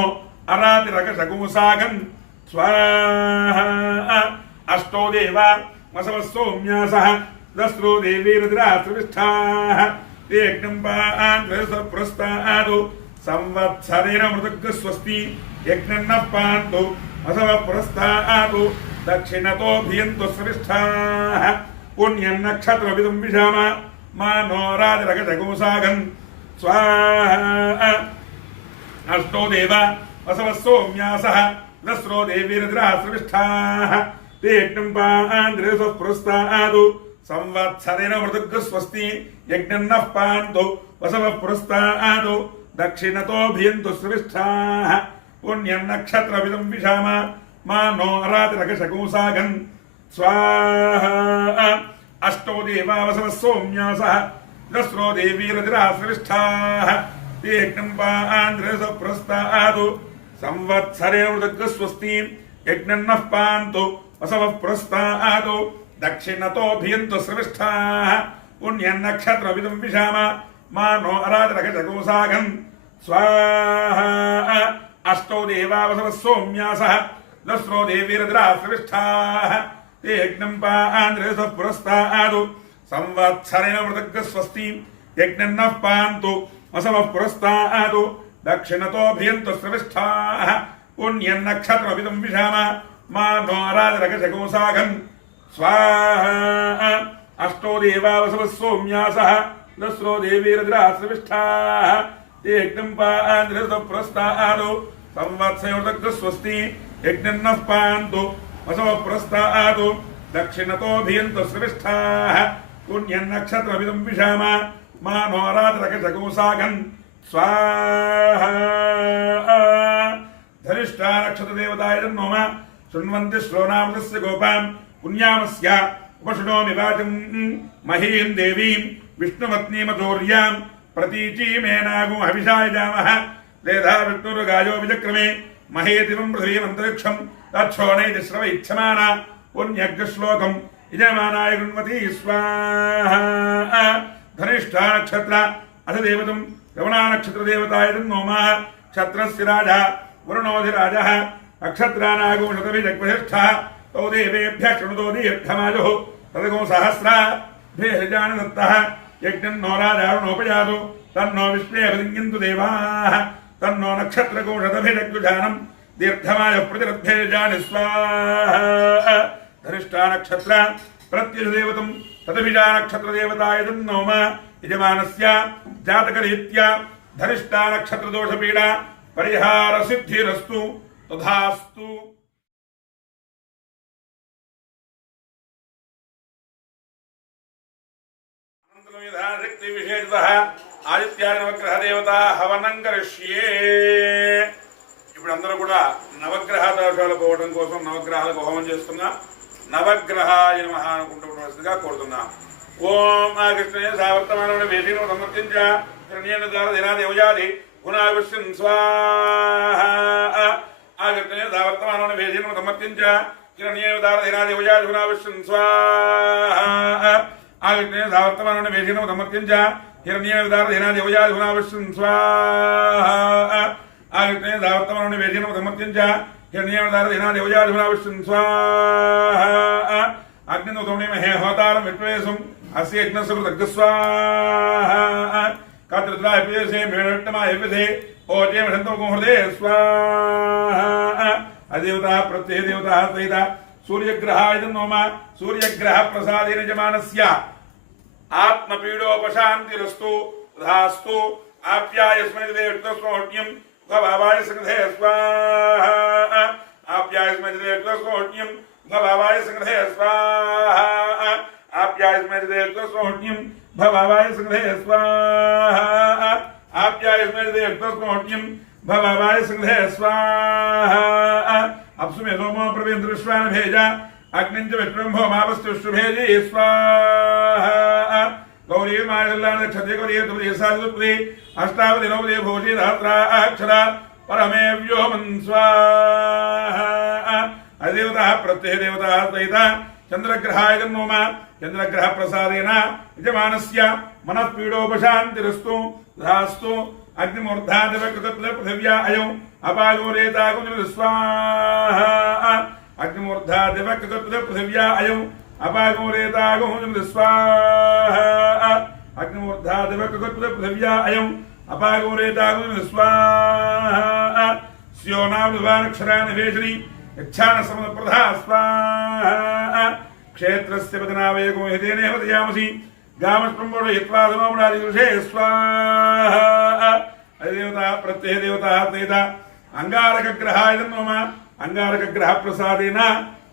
अरातिरकशकुंसागन् स्वाहा अष्टो देवावसवः सोम्यासः दस्रो देवीरुद्राः श्रविष्ठाः ते यज्ञम्पान्द्रसवः पुरस्तादो संवत्सरेण मृतग्स्वस्ति यज्ञन्नः पान्तु वसवः पुरस्तादो दक्षिणतो भियन्तु श्रविष्ठाः पुण्यन्नक्षत्रमिदं विषाम मा नो अरातिरकशकुंसागन् स्वाहा अष्टो देवावसवः सोम्यासः दस्रो देवीरुद्राः श्रविष्ठाः ते यज्ञम्पान्द्रसवः पुरस्तादो संवत्सरेण मृतग्स्वस्ति यज्ञन्नः पान्तु वसवः पुरस्तादो दक्षिणतो भियन्तु श्रविष्ठाः पुण्यन्नक्षत्रमिदं विषाम मा नो अरातिरकशकुंसागन् स्वाहा अष्टो देवावसवः सोम्यासः दस्रो देवीरुद्राः श्रविष्ठाः ते यज्ञम्पान्द्रसवः पुरस्तादो संवत्सरेण मृतग्स्वस्ति यज्ञन्नः पान्तु वसवः पुरस्तादो दक्षिणतो भियन्तु श्रविष्ठाः पुण्यन्नक्षत्रमिदं विषाम मा नो अरातिरकशकुंसागन् स्वाहा अष्टो देवावसवः सोम्यासः दस्रो देवीरुद्राः श्रविष्ठाः ते यज्ञम्पान्द्रसवः पुरस्तादो संवत्सरेण मृतग्स्वस्ति यज्ञन्नः पान्तु वसवः पुरस्तादो दक्षिणतो भियन्तु श्रविष्ठाः पुण्यन्नक्षत्रमिदं विषाम मा नो अरातिरकशकुंसागन् स्वाहा अष्टो देवावसवः सोम्यासः दस्रो देवीरुद्राः श्रविष्ठाः ते यज्ञम्पान्द्रसवः पुरस्तादो संवत्सरेण मृतग्स्वस्ति यज्ञन्नः पान्तु वसवः पुरस्तादो दक्षिणतोऽभियन्तु श्रविष्ठाः पुण्यन्नक्षत्रमिदं विशाम मानोरातरकशकोसागन् स्वाहा धनिष्ठा नक्षत्रदेवताय नमः शृण्वन्ति श्रोणामृतस्य गोपां पुण्यामस्य उपशुनोमि वाचं महीं देवीं विष्णुपत्नीमतोर्यां प्रतीचीमेनागुं हविषाय जामः लेधा विष्णुर्गायो विचक्रमे महेतिवं पृथिवीमन्तरिक्षं तच्छोणैति श्रव इच्छमाना पुण्यग्रश्लोकं यजमानाय गृह्णवती स्वाहा धनिष्ठा नक्षत्र अधिदेवतं रवणा नक्षत्रदेवताय नमः क्षत्रस्य राजा वरुणोऽधिराजः नक्षत्रानागो शतभिजग्वशिष्ठः तौ देवेभ्यः शृणुतो दीर्घमायुः तदगो सहस्राभिर्जानि दत्तः यज्ञं नो राजारुणोपजातु तन्नो विश्वेऽभिलिङ्गन्तु देवाः तन्नो नक्षत्रगो शतभिजग्जुषाणं दीर्घमायुः प्रतिरद्भिर्जानि स्वाहा धनिष्ठा नक्षत्र प्रत्यधिदेवतं तदभिजा नक्षत्रदेवताय नमः यजमानस्य जातकरीत्या धनिष्ठा नक्षत्रदोषपीडा परिहारसिद्धिरस्तु तथास्तु। शक्ति विशेषतः ఆదిత్యాది నవగ్రహ దేవత హవనం కరిష్యే. ఇప్పుడు అందరూ కూడా నవగ్రహ దోషాలు పోవడం కోసం నవగ్రహాలకు హోమం చేస్తున్నా. నవగ్రహాయ నమః అనుకుంటున్నట్టుగా కోరుతున్నాం. ఓం ఆ కృష్ణే సావర్తమానమైన వేదికను సమర్పించ దినాదేవజాది గుణావిష్ణు స్వాహా. ఆ కృష్ణే సావర్తమానమైన వేదికను సమర్పించ దినాదేవజాది గుణావిష్ణు స్వాహా. ఆ కృష్ణే సావర్తమానమైన వేదికను సమర్పించ హిరణ్యేవదారధినాదేవజాది గుణావిష్ణు స్వాహా. ఆ కృష్ణే సావర్తమానమైన వేదికను సమర్పించ హిరణ్యేవదారధినాదేవజాది గుణావిష్ణు స్వాహా. అగ్నిదోతమే మహే హోతారం విప్రేసం అస్య యజ్ఞస్వాహా. కాత్రిద్రాయపేసే మేణట్టమాయపేసే ఓజేమహంతమహృదే స్వాహా. అదేవత ప్రత్యయ దేవత సహిత సూర్యగ్రహాయ నమః. సూర్యగ్రహ ప్రసాదేన యజమానస్య ఆత్మపీడోపశాంతిరస్తు తథాస్తు. ఆప్యాయస్మై దేవత్వస్మోహ్యం భవాయ సంఘే స్వాహా. ఆప్యాయస్మై దేవత్వస్మోహ్యం భవాయ సంఘే స్వాహా. ఆప్యాయస్మై దేవత్వస్మోహ్యం భవాయ సంఘే స్వాహా. ఆప్యాయస్మై దేవత్వస్మోహ్యం భవాయ సంఘే స్వాహా. అప్సుమే సోమో ప్రవేంద్ర విశ్వాన భేజ అగ్నించ విష్ణుంభో మాపస్తు శుభేజి స్వాహా. గౌరీ మాయల్లాన క్షత్రి గౌరీ తుదే సాధుత్రే అష్టావది నవదే భోజి రాత్రాక్షర పరమే వ్యోమన్ స్వాహా. అదేవత ప్రత్యయ దేవత సహిత చంద్రగ్రహాయ నమః. చంద్రగ్రహ ప్రసాదేన యజమానస్య మనఃపీడోపశాంతిరస్తు తథాస్తు. అగ్నిమూర్ధాదివకృతత్వ పృథివ్యా అయం అపాగోరేతాగుం స్వాహా. అగ్నిమూర్ధాదివకృతత్వ పృథివ్యా అయం అపాగోరేతాగుం స్వాహా. అగ్నిమూర్ధాదివకృతత్వ పృథివ్యా అయం అపాగోరేతాగుం స్వాహా. స్యోనాక్షరానివేశని యచ్ఛాన సమప్రధా స్వాహా. క్షేత్రస్య పదనావేగో హితేనేవ దయామసి గామస్పృంబోడయిత్వా సమముడాదిషే స్వాహా. అదేవత ప్రత్యయ దేవత తేత అంగారకగ్రహాయ నమః. అంగారకగ్రహ ప్రసాదేన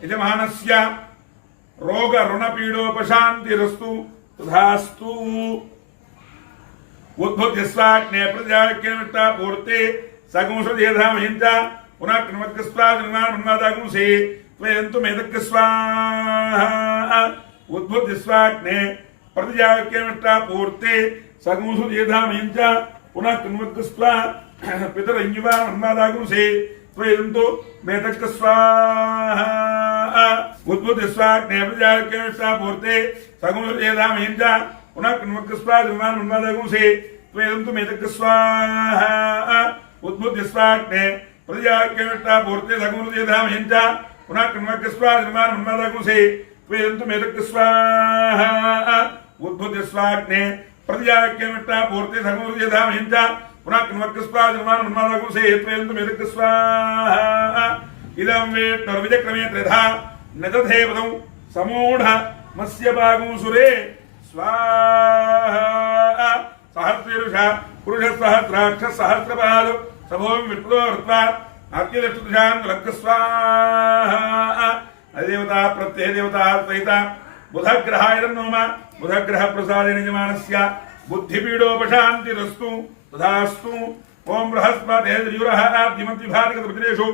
యజమానస్య రోగ రుణపీడోపశాంతిరస్తు తథాస్తు. ఉద్భుత్యస్వాగ్నే ప్రజాఖ్యమిట్టా పూర్తే సగుంసదేధామహించ పునః కృమత్కస్వాదిన్మాన్మాదాగుంసే త్వయంతు మేదక్య స్వాహా. ఉద్భుత్యస్వాగ్నే ప్రతిజాఖ్యమిట్టా పూర్తే సగుంసదేధామహించ పునః కృమత్కస్వా పితరంగివాన్మాదాగుంసే త్వయంతు మేదక్య స్వాహా. ఉద్భుత్యస్వాగ్నే ప్రతిజాఖ్యమిట్టా పూర్తే సగుంసదేధామహించ పునః కృమత్కస్వాదిన్మాన్మాదాగుంసే త్వయంతు మేదక్య స్వాహా. ఉద్భుత్యస్వాగ్నే ప్రతిజాఖ్యమిట్టా పూర్తే సగుంసదేధామహించ పునః కృమత్కస్వాదిన్మాన్మాదాగుంసే త్వయంతు మేదక్య స్వాహా. ఉద్భుత్యస్వాగ్నే ప్రతిజాఖ్యమిట్టా పూర్తే సగుంసదేధామహించ పునః కృమత్కస్వాదిన్మాన్మాదాగుంసే త్వయంతు మేదక్య స్వాహా. ఇదం వేట్టర్విచక్రమే త్రిధా నదధేవతం సమూఢ మత్స్యపాగుంసురే స్వాహా. సహస్రేరుష పురుష సహస్రాక్ష సహస్రపాలు సభోమి విప్రోర్త్వా అత్యదృష్టాన్ లగ్గ స్వాహా. अधिदेवता प्रत्ययदेवता सहित बुधग्रहाय नमः बुधग्रह प्रसादेन यजमानस्य बुद्धिपीडोपशान्तिरस्तु तथास्तु ओम बृहस्पते युरः आद्यमन्तिभारकवज्रेषु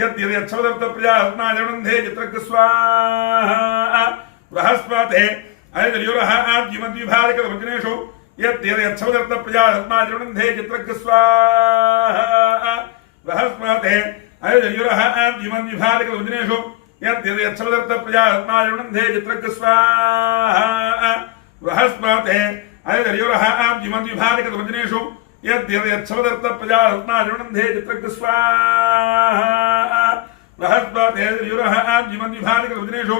यद्यच्छवदत्तप्रजात्माजवन्धे चित्रज्ञ स्वाहा बृहस्पते युरः आद्यमन्तिभारकवज्रेषु यद्यच्छवदत्तप्रजात्माजवन्धे चित्रज्ञ स्वाहा बृहस्पते युरः आद्यमन्तिभारकवज्रेषु यद्यच्छवदत्तप्रजात्माजवन्धे चित्रज्ञ स्वाहा बृहस्पते युरः आद्यमन्तिभारकवज्रेषु यद्यच्छवदत्तप्रजात्माजवन्धे चित्रज्ञ स्वाहा बृहस्पते युरः आद्यमन्तिभारकवज्रेषु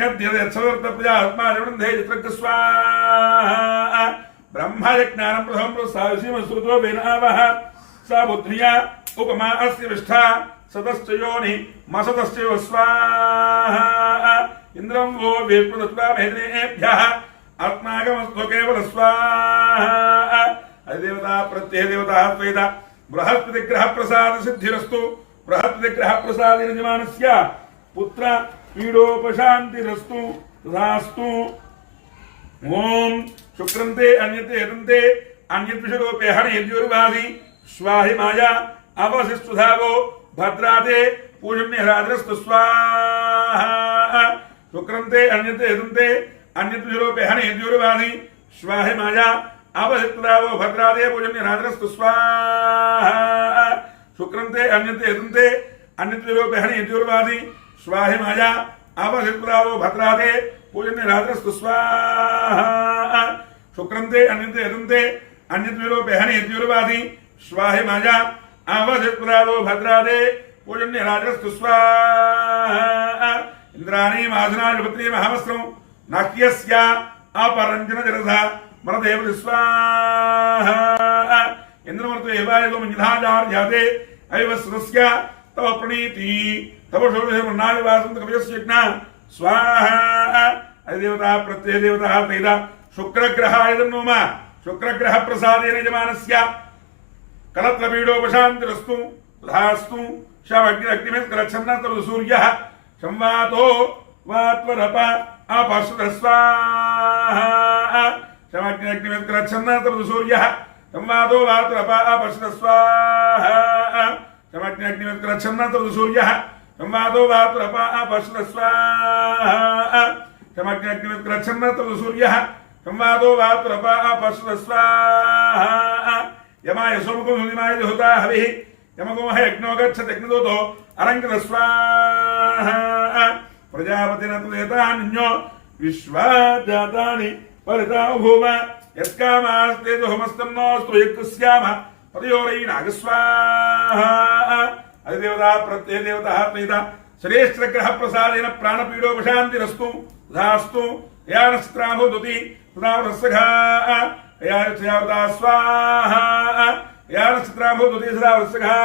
यद्यच्छवदत्तप्रजात्माजवन्धे चित्रज्ञ स्वाहा ब्रह्मयज्ञानं प्रथमं प्रसाविषीमश्रुतो वेनावः सा बुद्ध्या उपमा अस्य विष्ठा सतश्च योनि मसतश्च स्वाहा इन्द्रं वो वेत्पुदत्वा भेदनेभ्यः आत्मागमस्तु केवल स्वाहा अधिदेवता प्रत्ययदेवता त्वेद बृहस्पतिग्रह प्रसाद सिद्धिरस्तु बृहस्पतिग्रह प्रसादेन यजमानस्य पुत्र पीडोपशान्तिरस्तु तथास्तु ओम शुक्रन्ते अन्यते हृदन्ते अन्यद्विषरूपे हरियद्युर्वासि स्वाहि माया अवशिष्टुधावो भद्राते पूजन्यराद्रस्तु स्वाहा शुक्रन्ते अन्यते हृदन्ते अन्यद्विषरूपे हरियद्युर्वासि स्वाहि माया अवशिष्टुधावो भद्राते पूजन्यराद्रस्तु स्वाहा शुक्रन्ते अन्यते हृदन्ते अन्यद्विषरूपे हरियद्युर्वासि स्वाहि माया अवशिष्टुधावो भद्राते पूजन्यराद्रस्तु स्वाहा शुक्रन्ते अन्यते हृदन्ते अन्यद्विषरूपे हरियद्युर्वासि स्वाहि माया अवशिष्टुधावो भद्राते पूजन्यराद्रस्तु स्वाहा इंद्राणी मासनाधिपत्रि महामस्त्रं नाक्यस्य अपरञ्जन जरसा मरदेव स्वाहा इंद्रमर्तो एवायगो मंजधाजार्याते ऐवस्रस्य तव प्रणीति तव शोधर्मनाविवासं कवयस्य यज्ञ स्वाहा अधिदेवता प्रत्ययदेवता तेद शुक्रग्रहाय नमः शुक्रग्रह प्रसादेन यजमानस्य कलत्रपीडोपशान्तिरस्तु तथास्तु शवग्निरग्निमेत्कलच्छन्नस्तु सूर्यः संवातो वात्वरप अपश्रुत स्वाहा शवग्निरग्निमेत्कलच्छन्नस्तु सूर्यः संवातो वात्वरप अपश्रुत स्वाहा शवग्निरग्निमेत्कलच्छन्नस्तु सूर्यः संवादो वातुरप अपश्रुत स्वाहा शमग्निरग्निमेत्कलच्छन्नस्तु सूर्यः संवादो वातुरप अपश्रुत स्वाहा यमाय सोमको सुदिमाय जुहुता हविः यमगो यज्ञो गच्छति अग्निदूतो अरङ्गत स्वाहा प्रजापतिना तु देतान्यो विश्वाजातानि परिता भूम यत्कामास्ते होमस्तन्नोऽस्तु यत्कुस्यामः पदयोरयिनाग स्वाहा अधिदेवता प्रत्ययदेवता त्वेद श्रेष्ठग्रह प्रसादेन प्राणपीडोपशान्तिरस्तु तथास्तु या नक्षत्राभूदुति तथा वृषघा या नक्षत्रावता स्वाहा या नक्षत्राभूदुति तथा वृषघा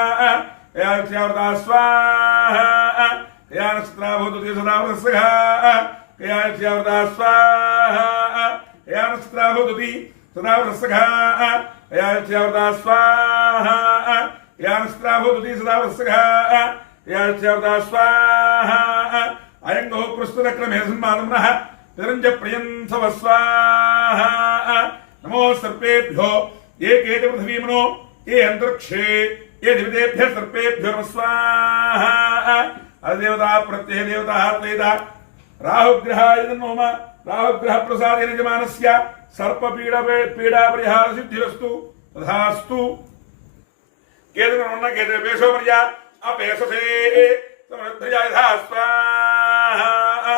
या नक्षत्रावता स्वाहा या नक्षत्राभूदुति तथा वृषघा या नक्षत्रावता स्वाहा या नक्षत्राभूदुति तथा वृषघा या नक्षत्रावता स्वाहा या नक्षत्राभूदुति सदा वृषघा या नक्षत्रावता स्वाहा अयंगो पृष्ठदक्रमे सन्मानम्नः तिरञ्ज प्रियन्थव स्वाहा नमो सर्पेभ्यो ये केते पृथिवीमनो ये अंतरिक्षे ये दिवितेभ्यः सर्पेभ्यो नमः स्वाहा अधिदेवता प्रत्ययदेवता त्वेद राहुग्रहाय नमः राहुग्रह प्रसादेन यजमानस्य सर्पपीडापरिहार सिद्धिरस्तु तथास्तु केतुर्न केते पेशोमर्या अपेशसे समृद्धया स्वाहा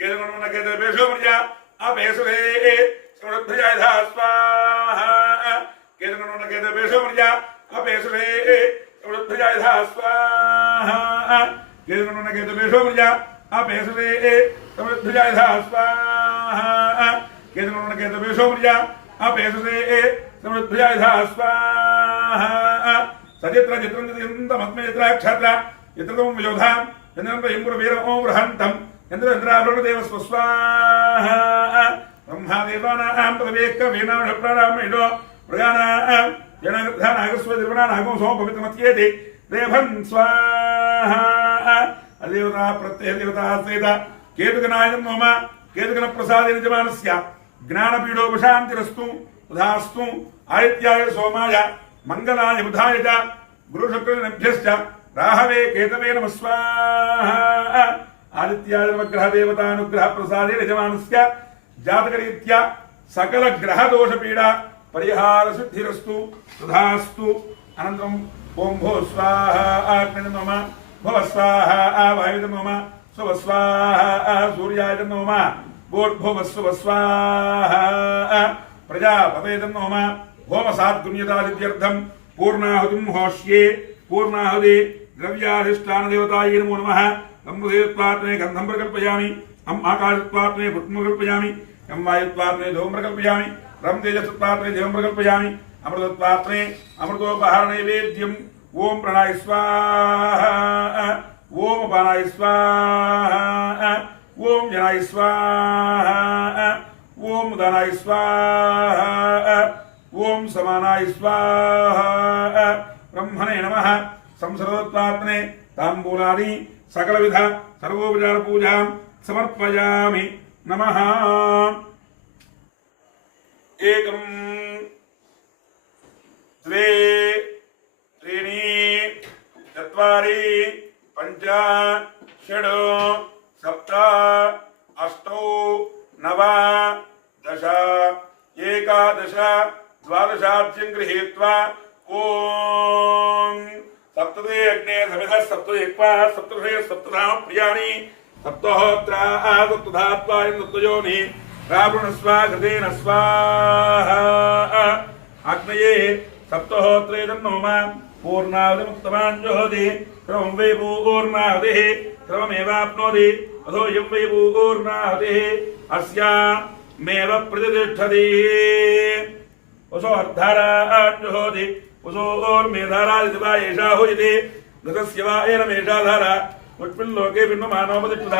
केतुर्न केते पेशोमर्या अपेशसे समृद्धया स्वाहा केतुर्न केते पेशोमर्या अपेशसे समृद्धया स्वाहा केतुर्न केते पेशोमर्या अपेशसे समृद्धया स्वाहा केतुर्न केते पेशोमर्या अपेशसे समृद्धया स्वाहा सचित्र चित्रंतमत्मे चित्र क्षत्र चित्रतम योधा चंद्रम इंपुर वीरमो बृहंतम चंद्रेन्द्रावृणदेव स्वाहा ब्रह्मादेवानां पदवेक्क वीणां प्राणामेडो प्रजानां जनगधानागस्व निर्वणानागो सोम पवित्रमत्येते देवं स्वाहा అదేవతా ప్రత్యయ దేవతా శ్రేత కేతుగనాయం నమ కేతుగన ప్రసాదే నిజమానస్య జ్ఞానపీడోపశాంతిరస్తు ఉదాస్తు ఆదిత్యాయ సోమాయ మంగళాయ బుధాయ చ గురుశుక్రనభ్యశ్చ రాహవే కేతవే నమః స్వాహా ఆదిత్యాయ నవగ్రహ దేవతానుగ్రహ ప్రసాదే నిజమానస్య జాతకరీత్యా సకల గ్రహ దోష పీడ పరిహార సిద్ధిరస్తు సుధాస్తు అనంతరం ఓం భో స్వాహా ఆగ్నేయ నమ భవ స్వాహా వాయుద నమ శుభ స్వాహా సూర్యాయ నమ భూర్భువ శుభ స్వాహా ప్రజాపతే నమ హోమ సాద్గుణ్యతాదిత్యర్థం పూర్ణాహుతిం హోష్యే పూర్ణాహుతి ద్రవ్యాధిష్టాన దేవతాయే నమో నమః గంధేత్వాత్మే గంధం ప్రకల్పయామి ఆకాశత్వాత్మే పుష్పం ప్రకల్పయామి వాయుత్వాత్మే ధూమం ప్రకల్పయామి రం తేజస్త్వాత్మే దేవం ప్రకల్పయామి అమృతత్వాత్మే అమృతోపహార నైవేద్యం ఓం ప్రణాయ స్వాహా ఓం అపానాయ స్వాహా ఓం జనాయ స్వాహా ఓం ఉదానాయ స్వాహా ఓం సమానాయ స్వాహా బ్రహ్మణే నమః సంసర్వత్వాత్మనే తాంబూలాని సకలవిధ సర్వోపచార పూజాం సమర్పయామి నమః ఏకం ద్వే త్రీణి చత్వారి పంచ షడ్ సప్త అష్టౌ నవ దశ ఏకాదశ ద్వాదశాబ్జం గృహీత్వా ఓం సప్తదే అగ్నే సమిధ సప్తయేక్వా సప్తృషే సప్తధామ ప్రియాణి సప్తహోత్రా సప్తధాత్వాయ సప్తయోని రావృణస్వ హృదేన స్వాహా అగ్నయే సప్తహోత్రేదం నోమ పూర్ణావతిముక్తమాంజోహతి క్రమం వై పూర్ణాహుతి క్రమమేవాప్నోతి అథోయం వై పూర్ణాహుతి అస్యామేవ ప్రతిష్టతి వసో అర్ధారాజోహతి వసోర్మేధారాదివా ఏషా హోయతే గతస్య వా ఏనమేషా ధారా ఉత్పిల్లోకే భిన్నమానోపతిష్ఠిత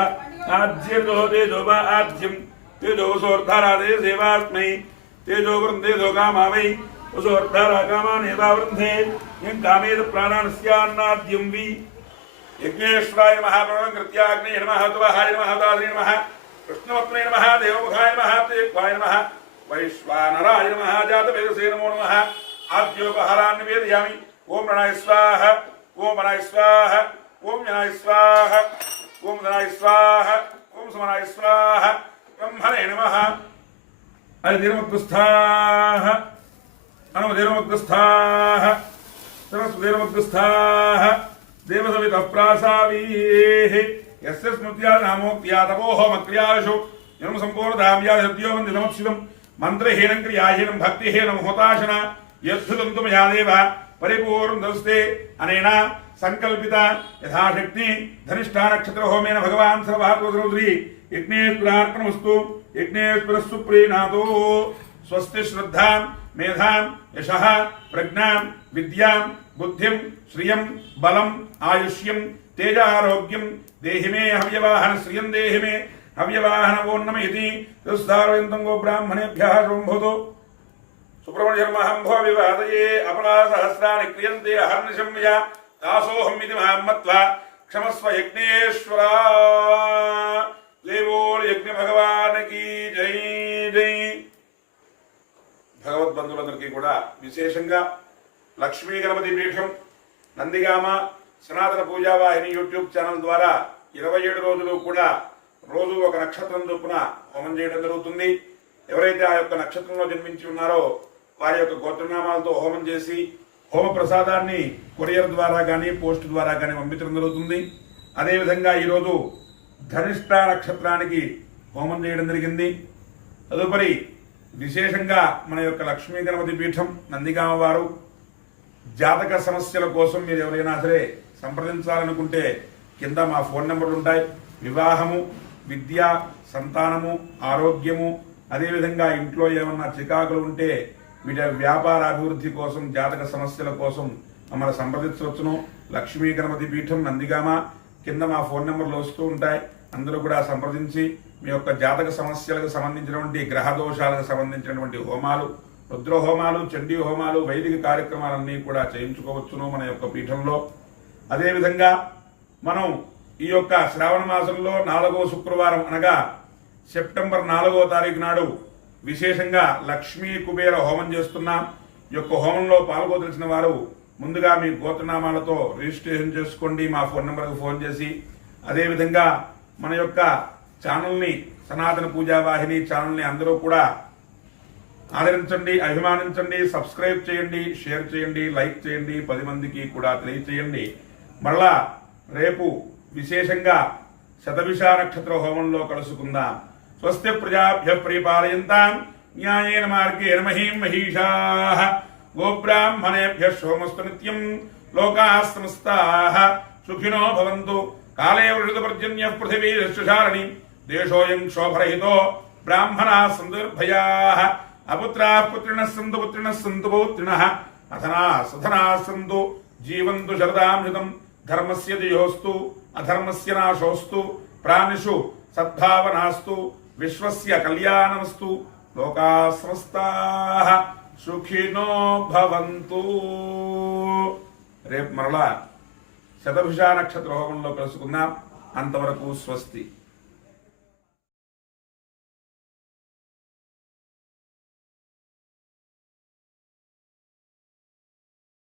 ఆజ్యం జోవా ఆజ్యం తేజో వసోర్ధారాదే సేవాస్మై తేజో వృందే కామావై వసోర్ధారా కామానేవా వృందే యం కామేద ప్రాణానస్యాన్నాద్యం వి యజ్ఞేశ్వరాయ నమః ప్రణవకృత్యాగ్నే నమః తువహాయ నమః దాదే నమః కృష్ణవత్నే నమః దేవముఖాయ నమః తేక్వాయ నమః వైశ్వానరాయ నమః జాతవేదసే నమో నమః ఆద్యోపహారాన్ని నివేదయామి ఓం ప్రణాయ స్వాహ ఓం ప్రణాయ స్వాహ ఓం జనాయ స్వాహ ఓం ధనాయ స్వాహ ఓం సమనాయ స్వాహ బ్రహ్మణే నమః అధిర్మగ్స్థాః అనుమధిర్మగ్స్థాః సరస్వతిర్మగ్స్థాః దేవసవితః ప్రాసావీః యస్య స్మృత్యా నామోక్త్యా తపోహోమక్రియాషు జన్మ సంపూర్ణధాం యా సత్యో వందితమక్షితం మంత్రహీనం క్రియాహీనం భక్తిహీనం హోతాశన యద్ధుతంతు మయా దేవ పరిపూర్ణదస్తే అనేన సంకల్పిత యథాశక్తి ధనిష్ఠా నక్షత్ర హోమేన భగవాన్ సర్వభాగవతీ యజ్ఞేశ్వరార్పణమస్తు యజ్ఞేశ్వరస్సు ప్రీణాతో స్వస్తి శ్రద్ధాం మేధాం యశః ప్రజ్ఞాం విద్యాం బుద్ధిం శ్రియం బలం ఆయుష్యం తేజారోగ్యం దేహి మే హవ్యవాహన శ్రియం దేహి మే హవ్యవాహన ఓన్నమయతి తస్సారయంతం గో బ్రాహ్మణేభ్యః శంభోతో సుబ్రహ్మణ్యర్మహంభో వివాదయే అపలా సహస్రాన్ని క్రియంతే అహర్నిశం మయా దాసోహం ఇది మహామత్వా క్షమస్వ యజ్ఞేశ్వరా దేవోల్ యజ్ఞ భగవానికి జై జై. భగవద్బంధువులందరికీ కూడా విశేషంగా లక్ష్మీ గణపతి పీఠం నందిగామ సనాతన పూజావాహిని యూట్యూబ్ ఛానల్ ద్వారా 27 రోజులు కూడా రోజు ఒక నక్షత్రం చొప్పున హోమం చేయడం జరుగుతుంది. ఎవరైతే ఆ యొక్క నక్షత్రంలో జన్మించి ఉన్నారో వారి యొక్క గోత్రనామాలతో హోమం చేసి హోమ ప్రసాదాన్ని కొరియర్ ద్వారా కానీ పోస్ట్ ద్వారా కానీ పంపించడం జరుగుతుంది. అదేవిధంగా ఈరోజు ధనిష్ట నక్షత్రానికి హోమం చేయడం జరిగింది. తదుపరి విశేషంగా మన యొక్క లక్ష్మీ గణపతి పీఠం నందిగామ వారు జాతక సమస్యల కోసం మీరు ఎవరైనా సరే సంప్రదించాలనుకుంటే కింద మా ఫోన్ నెంబర్లు ఉంటాయి. వివాహము, విద్య, సంతానము, ఆరోగ్యము, అదేవిధంగా ఇంట్లో ఏమన్నా చికాకులు ఉంటే వీటి వ్యాపార అభివృద్ధి కోసం, జాతక సమస్యల కోసం మమ్మల్ని సంప్రదించవచ్చును. లక్ష్మీ గణపతి పీఠం నందిగామ కింద మా ఫోన్ నెంబర్లు వస్తూ ఉంటాయి. అందరూ కూడా సంప్రదించి మీ యొక్క జాతక సమస్యలకు సంబంధించినటువంటి గ్రహ దోషాలకు సంబంధించినటువంటి హోమాలు, రుద్ర హోమాలు, చండీ హోమాలు, వైదిక కార్యక్రమాలన్నీ కూడా చేయించుకోవచ్చును మన యొక్క పీఠంలో. అదేవిధంగా మనం ఈ యొక్క శ్రావణ మాసంలో 4వ శుక్రవారం అనగా సెప్టెంబర్ 4వ తారీఖు నాడు విశేషంగా లక్ష్మీ కుబేర హోమం చేస్తున్నాం. ఈ యొక్క హోమంలో పాల్గొదలిచిన వారు ముందుగా మీ గోత్రనామాలతో రిజిస్ట్రేషన్ చేసుకోండి, మా ఫోన్ నెంబర్కి ఫోన్ చేసి. అదేవిధంగా మన యొక్క ఛానల్ని, సనాతన పూజా వాహిని ఛానల్ని అందరూ కూడా ఆదరించండి, అభిమానించండి, సబ్స్క్రైబ్ చేయండి, షేర్ చేయండి, లైక్ చేయండి, 10 మందికి కూడా తెలియచేయండి. మరలా రేపు విశేషంగా శతభిష నక్షత్ర హోమంలో కలుసుకుందాం. స్వస్తి ప్రజాభ్య పరిపాలయంతాం న్యాయేన మార్గేణ మహీం మహిషాః గోబ్రాహ్మణేభ్య సోమస్తు నిత్యం లోకాః సమస్తాః సుఖినో భవంతు. కాలే వృషితపర్జన్యః పృథివీ యశ్చారణి దేశోయం క్షోభరహితో బ్రాహ్మణాః సంతు నిర్భయాః అపుత్రాః పుత్రిణః సంతు పుత్రిణః సంతు పౌత్రిణః అధనాః సధనాః సంతు జీవంతు శరదామృతం. ధర్మస్య జయోస్తు అధర్మస్య నాశోస్తు ప్రాణిషు సద్భావనాస్తు విశ్వస్య కళ్యాణమస్తు. లోకాః సమస్తాః సుఖినో భవంతు. రేపు మరలా శతభిష నక్షత్ర హోమంలో కలుసుకుందాం. అంతవరకు స్వస్తి.